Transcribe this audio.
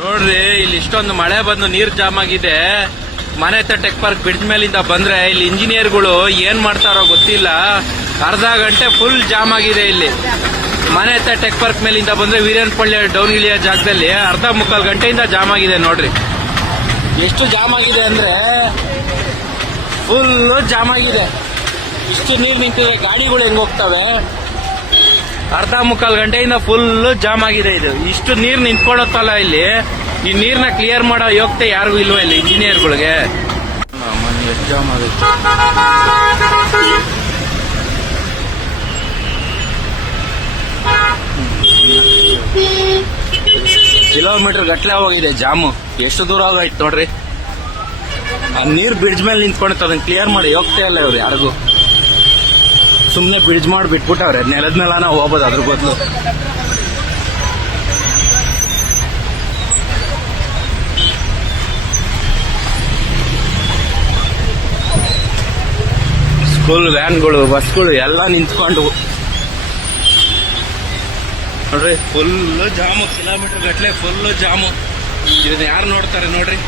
ನೋಡ್ರಿ ಇಲ್ಲಿ ಇಷ್ಟೊಂದು ಮಳೆ ಬಂದು ನೀರ್ ಜಾಮ್ ಆಗಿದೆ. ಮನೆ ಹತ್ರ ಟೆಕ್ ಪಾರ್ಕ್ ಬ್ರಿಡ್ಜ್ ಮೇಲಿಂದ ಬಂದ್ರೆ ಇಲ್ಲಿ ಇಂಜಿನಿಯರ್ಗಳು ಏನ್ ಮಾಡ್ತಾರೋ ಗೊತ್ತಿಲ್ಲ. ಅರ್ಧ ಗಂಟೆ ಫುಲ್ ಜಾಮ್ ಆಗಿದೆ ಇಲ್ಲಿ. ಮನೆ ಹತ್ರ ಟೆಕ್ ಪಾರ್ಕ್ ಮೇಲಿಂದ ಬಂದ್ರೆ ವೀರನ್ಪಳ್ಳಿ ಡೌನ್ ಇಳಿಯೋ ಜಾಗದಲ್ಲಿ ಅರ್ಧ ಮುಕ್ಕಾಲು ಗಂಟೆಯಿಂದ ಜಾಮ್ ಆಗಿದೆ. ನೋಡ್ರಿ ಎಷ್ಟು ಜಾಮ್ ಆಗಿದೆ ಅಂದ್ರೆ ಫುಲ್ ಜಾಮ್ ಆಗಿದೆ. ಇಷ್ಟು ನೀರು ನಿಂತಿದೆ, ಗಾಡಿಗಳು ಹೆಂಗ್ ಹೋಗ್ತವೆ. ಅರ್ಧ ಮುಕ್ಕಾಲು ಗಂಟೆಯಿಂದ ಫುಲ್ ಜಾಮ್ ಆಗಿದೆ. ಇದು ಇಷ್ಟು ನೀರು ನಿಂತ್ಕೊಳ್ಳುತ್ತಲ್ಲ ಇಲ್ಲಿ. ಈ ನೀರ್ನ ಕ್ಲಿಯರ್ ಮಾಡೋ ಯೋಗ್ಯತೆ ಯಾರಿಗೂ ಇಲ್ವಾ ಇಲ್ಲಿ ಇಂಜಿನಿಯರ್ಗಳಿಗೆ. ಜಾಮ್ ಆಗುತ್ತೆ. ಕಿಲೋಮೀಟರ್ ಗಟ್ಲೆ ಹೋಗಿದೆ ಜಾಮು. ಎಷ್ಟು ದೂರ ಆಗೋಯ್ತು ನೋಡ್ರಿ. ಆ ನೀರ್ ಬ್ರಿಡ್ಜ್ ಮೇಲೆ ನಿಂತ್ಕೊಂಡಿತ್ತು, ಅದನ್ನ ಕ್ಲಿಯರ್ ಮಾಡಿ ಹೋಗ್ತಾ ಇಲ್ಲ ಇವ್ರು ಯಾರಿಗೂ. ಸುಮ್ನೆ ಬ್ರಿಡ್ಜ್ ಮಾಡಿ ಬಿಟ್ಬಿಟ್ಟವ್ರೆ. ನೆಲದ ಮೇಲ ಹೋಗ್ಬೋದು ಅದ್ರ ಬದಲು. ಸ್ಕೂಲ್ ವ್ಯಾನ್ಗಳು, ಬಸ್ಗಳು ಎಲ್ಲ ನಿಂತ್ಕೊಂಡು ನೋಡ್ರಿ ಫುಲ್ ಜಾಮು. ಕಿಲೋಮೀಟರ್ ಗಟ್ಲೆ ಫುಲ್ ಜಾಮು. ಇದನ್ನ ಯಾರು ನೋಡ್ತಾರೆ ನೋಡ್ರಿ.